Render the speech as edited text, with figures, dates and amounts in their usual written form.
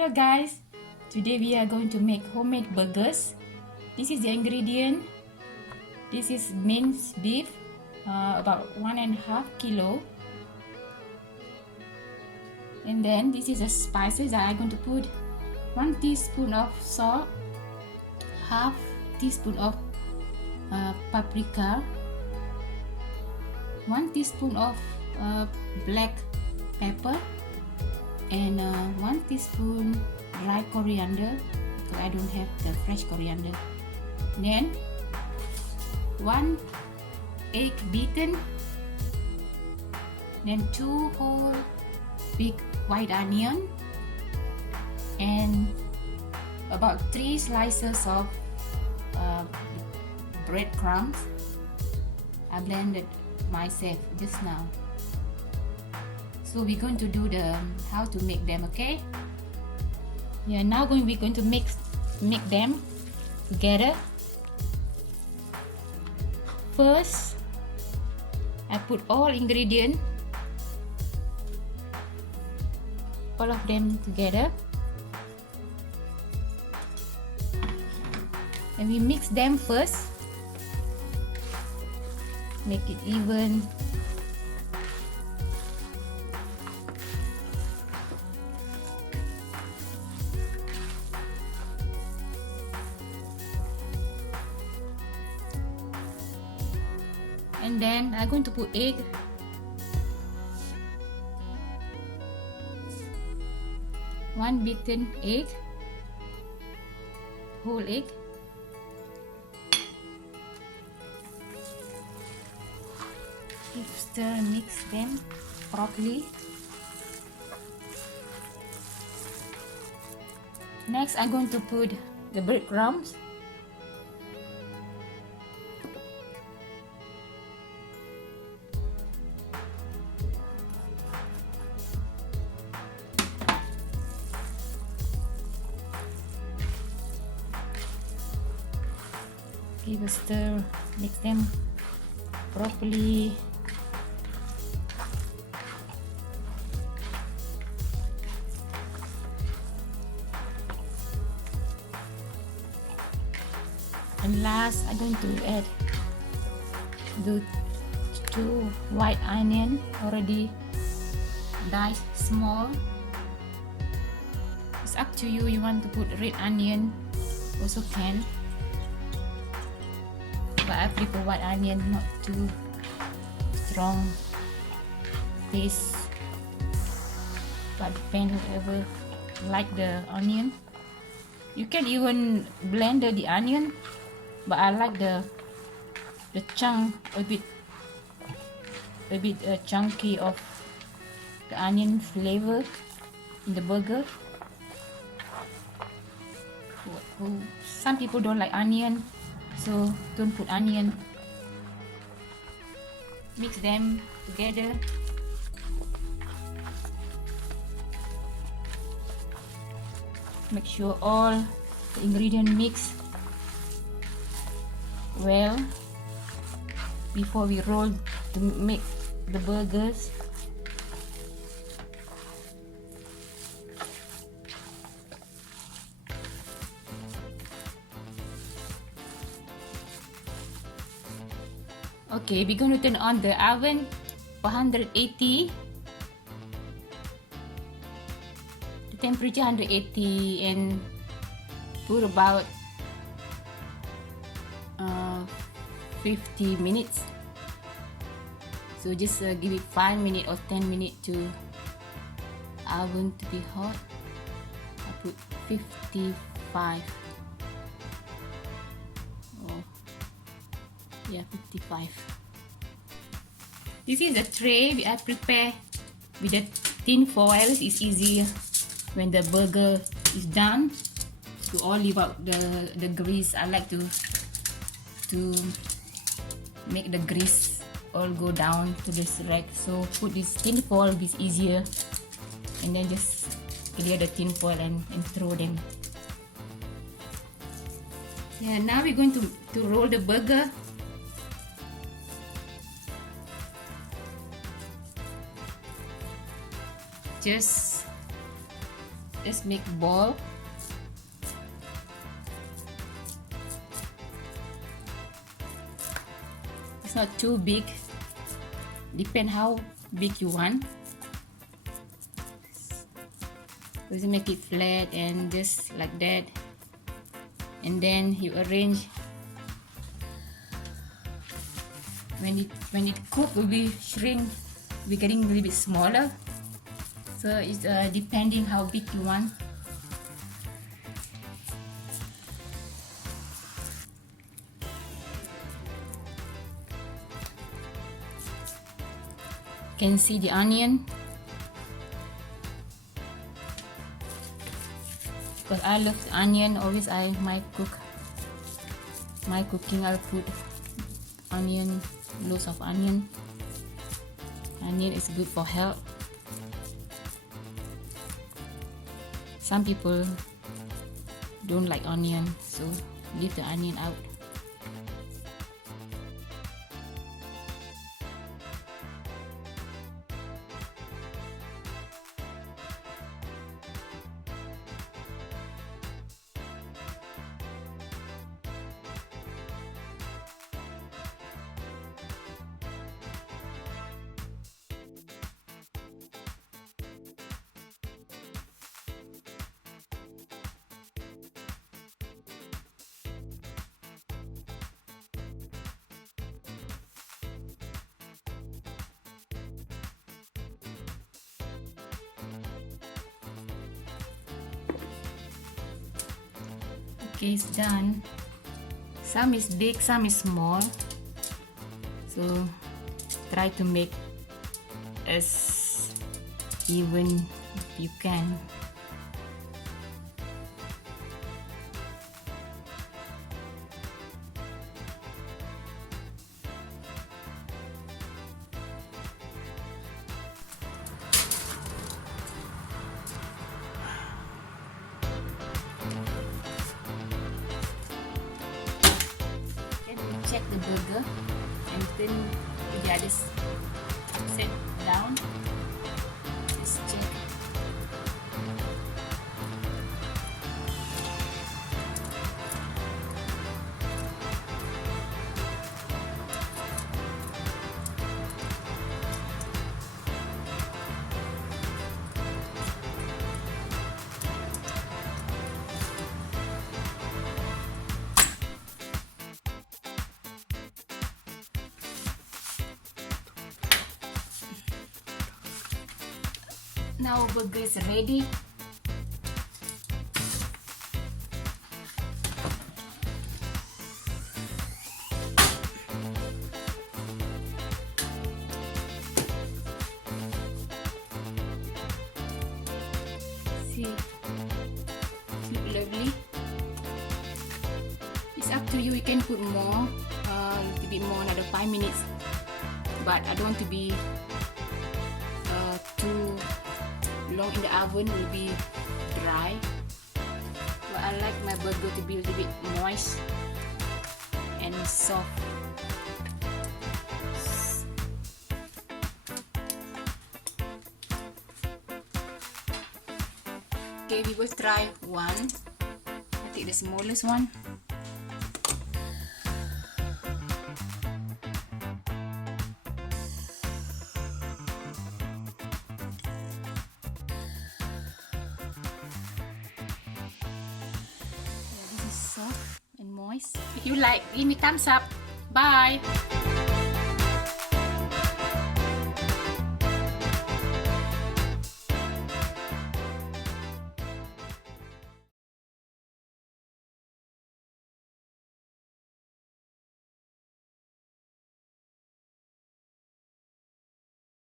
Hello guys, today we are going to make homemade burgers. This is the ingredient. This is minced beef, about 1.5 kilo. And then this is the spices that I'm going to put 1 teaspoon of salt, half teaspoon of paprika, 1 teaspoon of black pepper, and 1 teaspoon dry coriander because I don't have the fresh coriander. Then 1 egg beaten, then 2 whole big white onion, and about 3 slices of breadcrumbs. I blended myself just now. So we're going to do the how to make them, okay? Yeah, now we're going to make them together. First, I put all ingredients, all of them together, and we mix them first. Make it even. And then I'm going to put egg. One beaten egg, whole egg. Stir and mix them properly. Next, I'm going to put the breadcrumbs. Give a stir, mix them properly. And last, I'm going to add the 2 white onion already diced small. It's up to you. You want to put red onion, also can. But I prefer white onion, not too strong taste. But depend whoever like the onion. You can even blend the onion, but I like the chunk a bit chunky of the onion flavor in the burger. Some people don't like onion, so don't put onion. Mix them together. Make sure all the ingredients mix well before we roll to make the burgers. Okay, we're going to turn on the oven 180. The temperature 180 and put about 50 minutes. So just give it 5 minutes or 10 minutes to oven to be hot. I put 55. Oh, yeah, 55. This is the tray I prepare with the tin foil. It's easier when the burger is done to all leave out the grease. I like to make the grease all go down to this rack. So put this tin foil, it's easier, and then just clear the tin foil and throw them. Yeah, now we're going to roll the burger. Just Let's make ball. It's not too big. Depend how big you want. Just make it flat and just like that. And then you arrange. When it cook, will be shrink. Be getting a little bit smaller. So it's depending how big you want. Can see the onion, because I love the onion. Always my cooking I'll put onion, loads of onion. Onion is good for health. Some people don't like onion, so leave the onion out. Okay, it's done. Some is big, some is small. So try to make as even you can. Check the burger and then you just set down. Just check. Now burger is ready. See, lovely. It's up to you. You can put more, a little bit more, another 5 minutes. But I don't want to be too long in the oven, will be dry. But I like my burger to be a little bit moist and soft. Okay, we will try one. I take the smallest one. Soft and moist. If you like, give me thumbs up. Bye.